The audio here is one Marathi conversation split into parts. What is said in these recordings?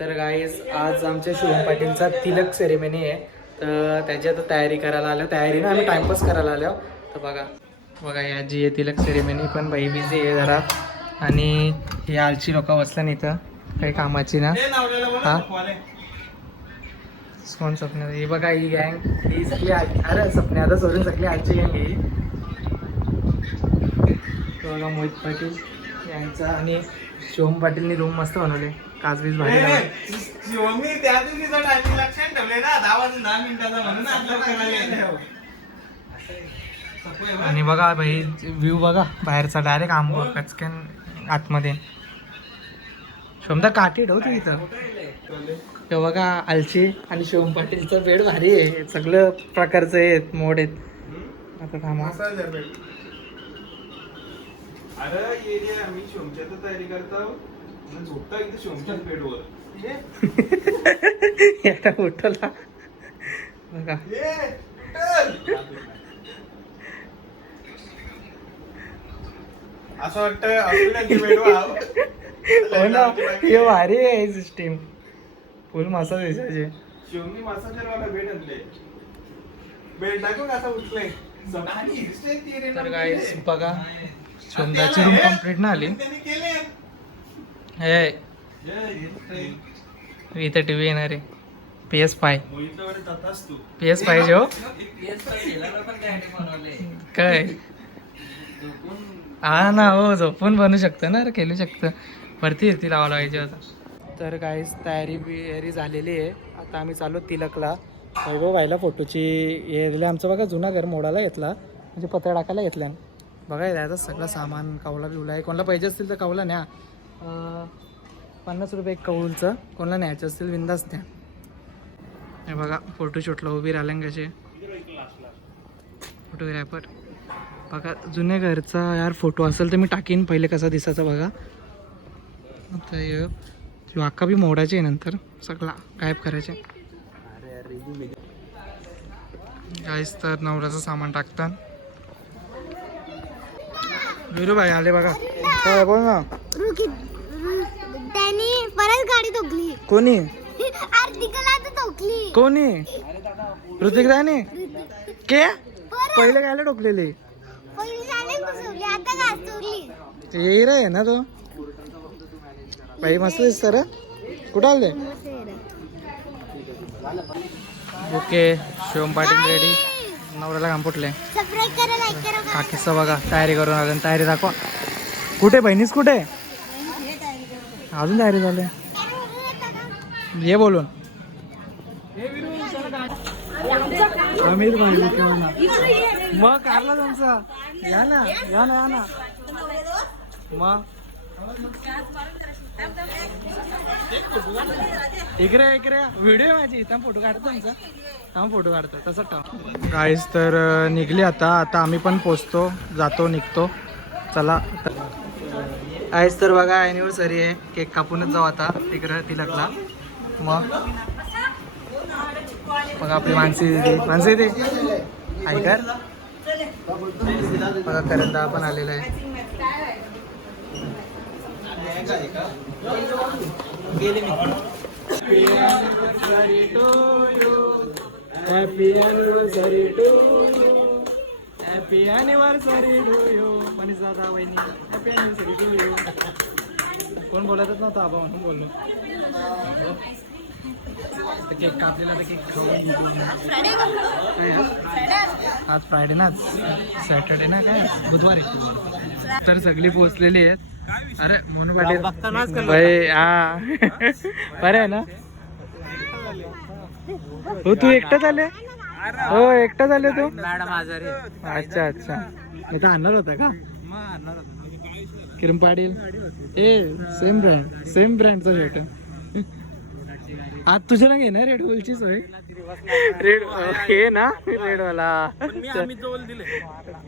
तर गाईस आज आमच्या शुभम पाटीलचा तिलक सेरेमनी आहे, तर त्याची आता तयारी करायला आलो. तयारी ना आम्ही टाइमपास करायला आलो. तर बघा या जी आहे तिलक सेरेमनी, पण बाई बिझी आहे जरा. आणि ही आलची लोक बसल्या नाही इथं काही कामाची ना. हा कोण स्वप्न, ही बघा ही गँग, ही सगळी अरे स्वप्न आता सोडून सगळी आलची गँग ही. बघा मोहित पाटील यांचा आणि शिवम पाटीलनी रूम मस्त बनवले, काजबीज भारी लावले. आणि बघा भाई व्ह्यू बघा बाहेरचा, डायरेक्ट आंबो कचकन आतमध्ये. शिवमदा काठी ठेवतो इथं. ते बघा आलची आणि शिवम पाटीलचं बेड भारी आहे, सगळं प्रकारचं आहेत मोड आहेत. आता थांबा अरे ये जे आम्ही शिवमच्या तयारी करतो झोपता इथे शिवमच्या बेडवर याला उठवला बघा. असं वाटतं आपल्याला हो ना, हे भारी आहे सिस्टीम, फुल मसाज दिसायचे. शिवमनी मसाजरवाला बेड आणले, बेड टाकून असं उठलंय. तर गाईस बघा शिवमदाची रूम कंप्लीट ना आली. हे इथं टीव्ही येणार आहे, PS5 पाहिजे हो काय. हा ना हो, झोपून बनवू शकतं ना, खेळू शकतं. वरती येते लावा लावायची आता. तर गाईस तयारी बियारी झालेली आहे. आता आम्ही चालू तिलकला. वैभव व्हायला फोटोची हे दिले. आमचं बघा जुना घर मोडायला घेतला, म्हणजे पत्रा टाकायला घेतला. बघा याचं सगळं सामान कौला बिवला आहे. कोणाला पाहिजे असतील तर कौला न्या, 50 रुपये एक कौलचं. कोणाला न्यायचं असतील बिंदास द्या. हे बघा फोटोशूटला उभी राहिलं कसे फोटोग्राफर. बघा जुन्या घरचा यार फोटो असेल तर मी टाकीन, पहिले कसा दिसायचा बघा. आता यो अक्का बी मोडायचे नंतर सगळा गायब करायचे. गाईस तर नवऱ्याचं सामान टाकतात. वीरू भाई आले बघा. काय बोल ना. त्यांनी परत गाडी ठोकली. कोणी आर्टिकला तर ठोकली. कोणी ऋतिक दाने के पहिले कायला ठोकलेले. पहिली झाली घुसवली, आता घासवली. ये रे ना तो बाई मस्त दिसत रे. कुठं आले. Okay Shivam Patil ready. नवऱ्याला काम फुटले. सबस्क्राइब करा, लाईक करा. काकीचा बघा तयारी करून आले. तयारी दाखवा. कुठे बहिणीच कुठे अजून तयारी झाली. ये बोलून अमीर भाई मग कारला तुमचा. या ना या ना या ना मग इकडे इकडे व्हिडिओ माझी इथं फोटो काढतो तुमचा. हा फोटो काढतो तसं टाक. गाईस तर निघली आता आम्ही पण पोचतो, जातो निघतो. चला गाईस तर बघा ॲनिव्हर्सरी आहे, केक कापूनच जाऊ आता तिकडं तिलकला. मग बघा आपली माणसं इथे ऐकर. बघा करंदा पण आलेला आहे. Happy anniversary to you, happy anniversary to you. Manish दादा वहिनी हॅपी ॲनिव्हर्सरी टू यू. कोण बोलतच नव्हतं आबा म्हणून बोललो. केक कापलेला तर केक खाऊ. आज फ्रायडे ना, सॅटर्डे ना काय बुधवारी. तर सगळी पोचलेली आहेत. अरे म्हणून पाटील भाई हा बरं आहे ना. हो तू एकटाच आले. हो एकटाच आले तू. अच्छा अच्छा मी तर आणणार होता का किरण पाटील. सेम ब्रँडचा शर्ट. आज तुझ्या ना घे ना रेड बुलची सोय. रेड हे ना रेडवाला.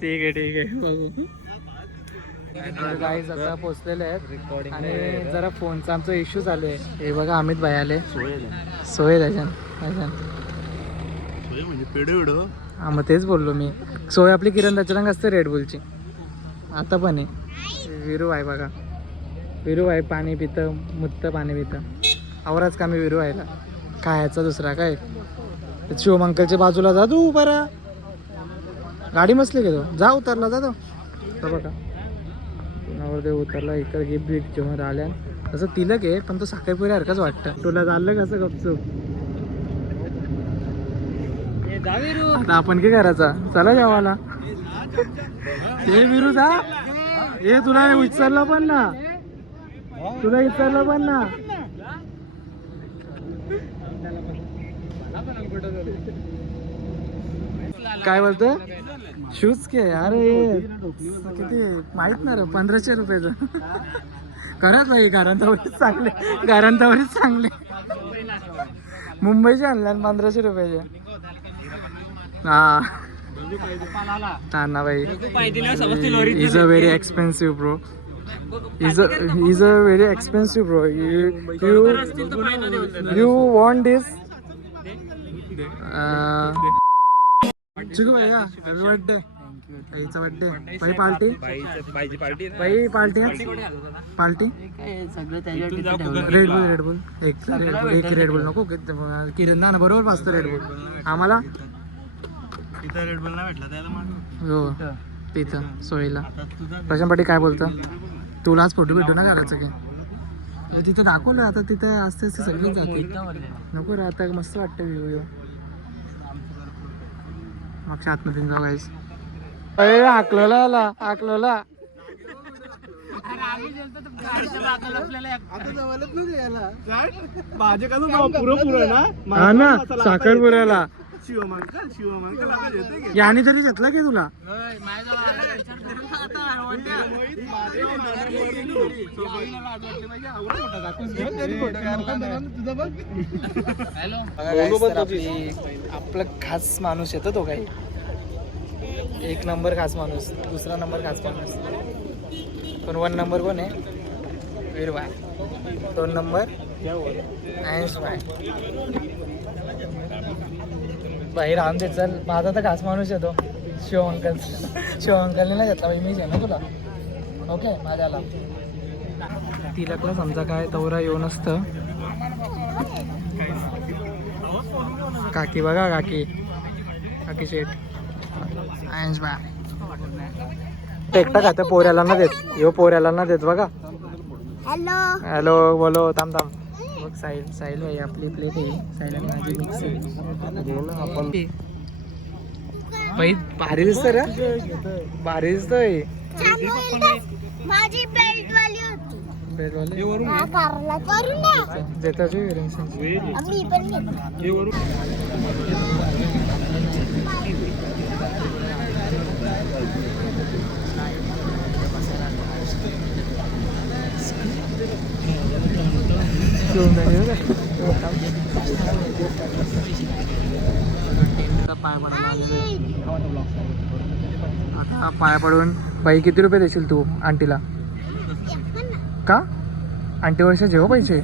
ठीक आहे बघू. गाईज आता पोचलेले आहेत आणि जरा फोनचा आमचा इश्यू चालू आहे. हे बघा अमित भाई आले. सोय त्याच्यान हा मग तेच बोललो मी. सोय आपली किरण त्याच्या रंग असते रेड बुलची. आता पण आहे वीरू आहे बघा. विरू आहे पाणी पितं मुत्त पाणी पितं आवराच का मी विरू व्हायला खायचा दुसरा काय शिवम अंकलच्या बाजूला जा तू बरा गाडी मसली का तो जा उतरला जा तो बघा नवरदेव उतरला इकडे गिफ्ट बिफ्ट जेव्हा आल्या तसं तिलक आहे पण तो साखरपुऱ्या सारखाच वाटतं तुला चाललं कसं गपचूप आता आपण काय करायचा चला जेवायला हे विरू जा हे तुला विचारलं पण ना तुला विचारलं पण ना काय बोलतो शूज के अरे किती माहित ना रे 1500 रुपयाचं करत भाई गारांतावरीच चांगले मुंबईचे आणल्या 1500 रुपयाचे हा ना भाई is a very expensive bro is a very expensive bro you want this चिकू भैया हॅपी बर्थडे आईचा बर्थडे बाई पार्टी बाई पार्टी रेड बुल एक रेड बुल नको किरण ना बरोबर पाचतो रेड बुल आम्हाला रेड बुल नाही भेटला त्याला हो तिथं सोयीला प्रशांत पाटील काय बोलतं तुला आज फोटो भेटू ना करायचं काय तिथं दाखवलं आता तिथं असते असते सगळेच जाते नको रे आता मस्त वाटतं व्ह्यू मागच्या आतमध्ये जाऊ गाईस आकलोला हा ना साखरपुऱ्याला याने तरी घेतला की तुला आपला खास माणूस येतो तो काही एक नंबर खास माणूस दुसरा नंबर खास माणूस पण 1 नंबर कोण आहे वीरबाय 2 नंबर आयन्सबाय बाहेर राम देत चल माझा तर खास माणूस येतो शिव अंकलने नाही घेतला बाई मीच आहे ना तुला ओके माझ्याला तिलकला समजा काय तवरा येऊन असतं काकी बघा काकी शेठ आयन्स बा एकटा खातं पोऱ्याला ना देत बघा हॅलो बोलो थांब बघ साहिल भाई आपली प्लेट आहे साहिल आणि माझी मिक्स आहे भाई भारी दिसतं रे भारी दिसतोय माझी बेल्ट वाली होती बेलवाले हा कारला करून ना देतात मी पण आता पाया पडून बाई किती रुपये देशील तू आंटीला का आंटी वर्ष जेव्हा पैसे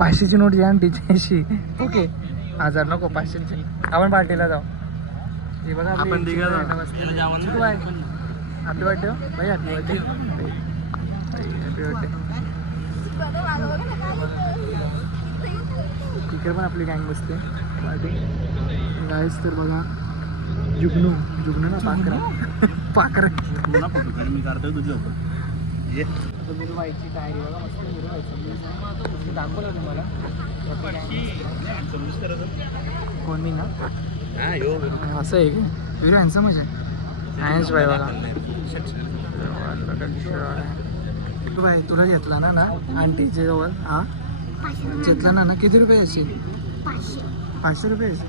500ची नोट घ्या आंटीची अशी ओके 1000 नको 500ची आपण पार्टीला जाऊ हे बघा आपण हॅपी बर्थडे बाई हॅपी बर्थडे तिकडे पण आपली गँग बसते पार्टी गाईस तर बघा जुगनू ना पाकरा मी काढतोय तुझं तुम्ही व्हायची तयारी बघा मस्त दाखवलं तुम्हाला कोण मी ना असं आहे की विरू यांचं मजा सायन्स बाय बघा बाय तुला घेतला ना आंटीच्या जवळ हा घेतला ना किती रुपये यायची 500 रुपये यायची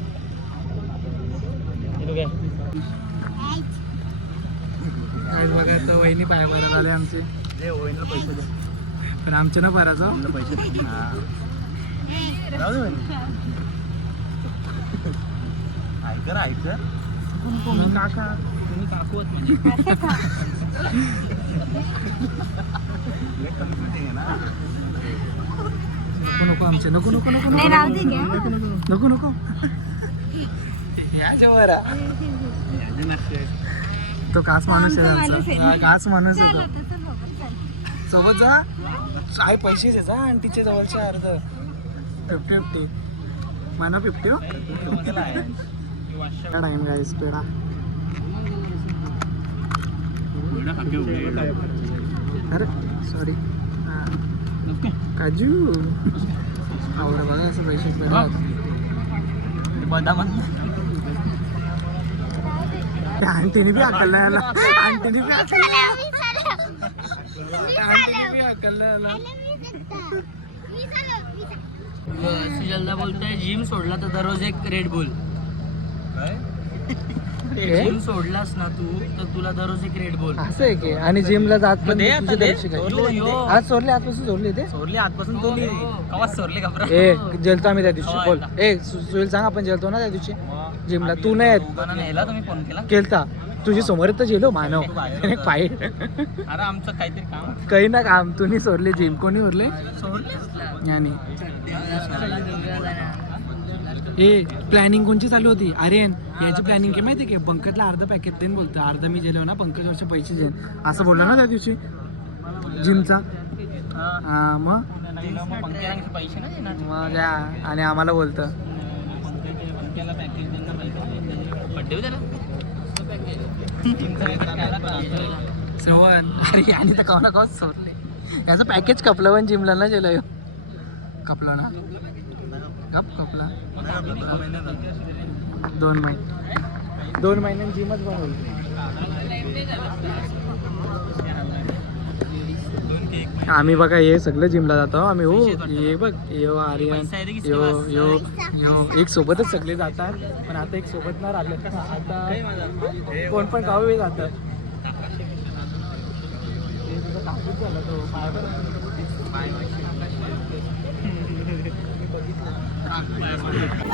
आज बघा तर वहिनी पाय भरायला आले आमचे पैसे दे पण आमचे ना भरायचं पैसे ऐकर काका तुम्ही काकू नको आमचे नको तो कास माणूस आहे आमचा कास माणूस आहे तो सोबत जा आहे पैसे द्यायचा आंटीचे जवळचे अर्ध 50-50 म्हणा 50 हो टाइम गाईस पेडा अरे सॉरी काजू आवडा बघा असं पैसे पेडा आंटीने बी अक्कल नाही आला आंटीने बी अक्कल नाही आला सुजलदा बोलतोय जिम सोडला तर दररोज एक रेड बुल जिम सोडलास ना तू तर तुला दररोज एक रेड बुल असं आहे की आणि जिमला जात पण तुझे दर्शक आहे. आज सोडले आजपासून सोडले ते सोडली आजपासून तो कवाच सोडले का ए जेलतो आम्ही त्या दिवशी बोल ए सुहेल सांग आपण जेलतो ना त्या दिवशी जिमला तू नाही येत नेला तुम्ही फोन केला केलता तुझी समोर तर जेलो मानव पाय अरे आमचं काहीतरी काम काही ना काम तुम्ही सोडले जिम कोणी उरले आणि ए प्लॅनिंग कोणची चालू होती आर्यन याची प्लॅनिंग काय माहिती का पंकजला अर्ध पॅकेट देईन बोलतो अर्ध मी गेलो ना पंकज वर्ष पैसे देईन असं बोलला ना त्या दिवशी जिमचा हा मग पैसे नाही देणार मग द्या आणि आम्हाला बोलतं श्रवण अरे आणि तर काव ना काव सोडले याचं पॅकेज कपलं पण जिमला ना गेलं ह्यो. कपलं ना कपला 2 महिन्यात जिमच बनवली आम्ही बघा हे सगळं जिमला जातो आम्ही हो ये बघ यो आर्यन यो यो यो एक सोबतच सगळे जातात पण आता एक सोबत नाही राहिले आता कोण पण गावी जातात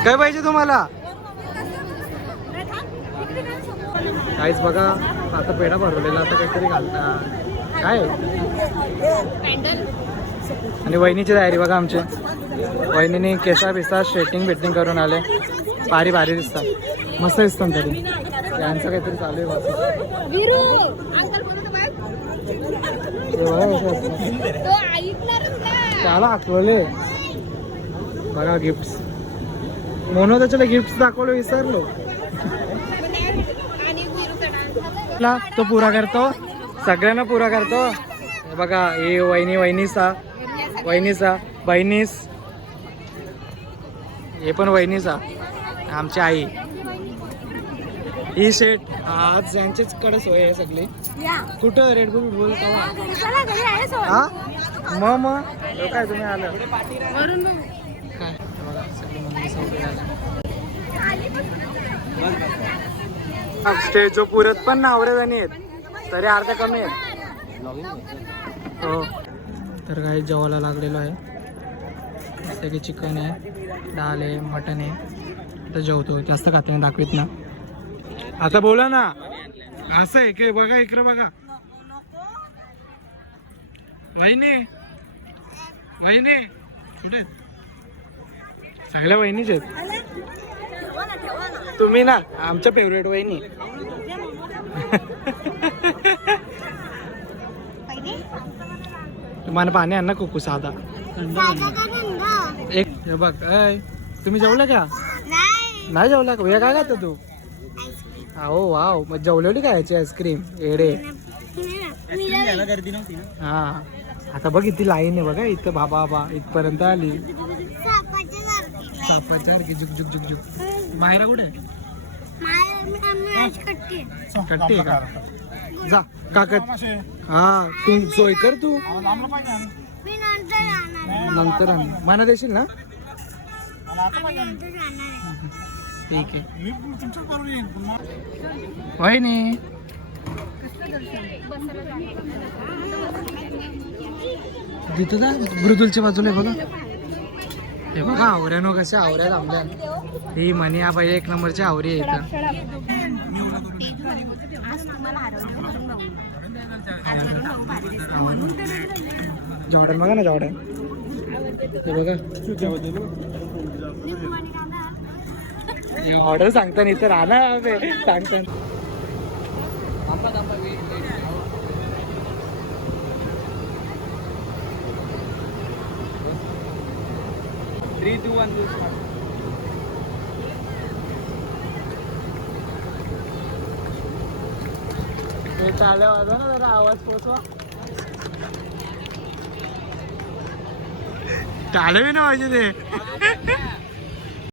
काय पाहिजे तुम्हाला काहीच बघा आता पेढा भरवलेला आता काहीतरी घालता काय आणि वहिनीची तयारी बघा आमची वहिनीने केसा बिसा स्ट्रेटिंग बेटिंग करून आले भारी भारी दिसतात मस्त दिसतात तरी त्यांचं काहीतरी चालू आहे त्याला आठवले बघा गिफ्ट म्हणून त्याच्याला गिफ्ट दाखवलं विसरलो तो पुरा करतो सगळ्यांना पुरा करतो बघा हे वहिनीचा बहिणीस हे पण वहिनीचा आमची आई ही सेट आज यांचेच कडे सोय आहे सगळी कुठं रेड बुल बोलतो हा मग काय तुम्ही आलं काय बघा सगळी मम्मी सोबत स्टेज जो पुरत पण नावरे जणी आहेत तरी अर्धा कमी आहेत हो तर काही जेवायला लागलेलो आहे जसं की चिकन आहे डाळ आहे मटन आहे तर जेवतो जास्त खाते नाही दाखवीत ना आता बोला ना असं आहे की बघा इकडे बघा वहिनी कुठे सगळ्या वहिनीच आहेत तुम्ही ना आमच्या फेवरेट वहिनी तुम्हाला पाणी आण ना कुकू साधा एक हे बघ ऐ तुम्ही जेवलं का नाही जेवला का काय खात तू हो वाव मग जेवलेली काय याची आईस्क्रीम एडे हा आता बघ इथे लाईन आहे बघा इथं बाबा इथपर्यंत आली सापासारखी झुक झुक झुक झुक मायरा कुठे कट्टी का जा काकत हा तू सोय कर तू नंतर मना देशील ना ठीक आहे वहिनी तिथं जा मृदुलच्या बाजूला बघा हे बघा आवऱ्यानो कशा आवऱ्या थांबल्या ही मनी हा पाहिजे 1 नंबरची आवरी आहे इथं जॉर्डन बघा ना जॉर्डन हे बघा ऑर्डर सांगता नाही तर राहणार सांगता 3, 2, 1 ते टाळ्या वाजवा ना जरा आवाज पोचवा टाळे ना पाहिजे ते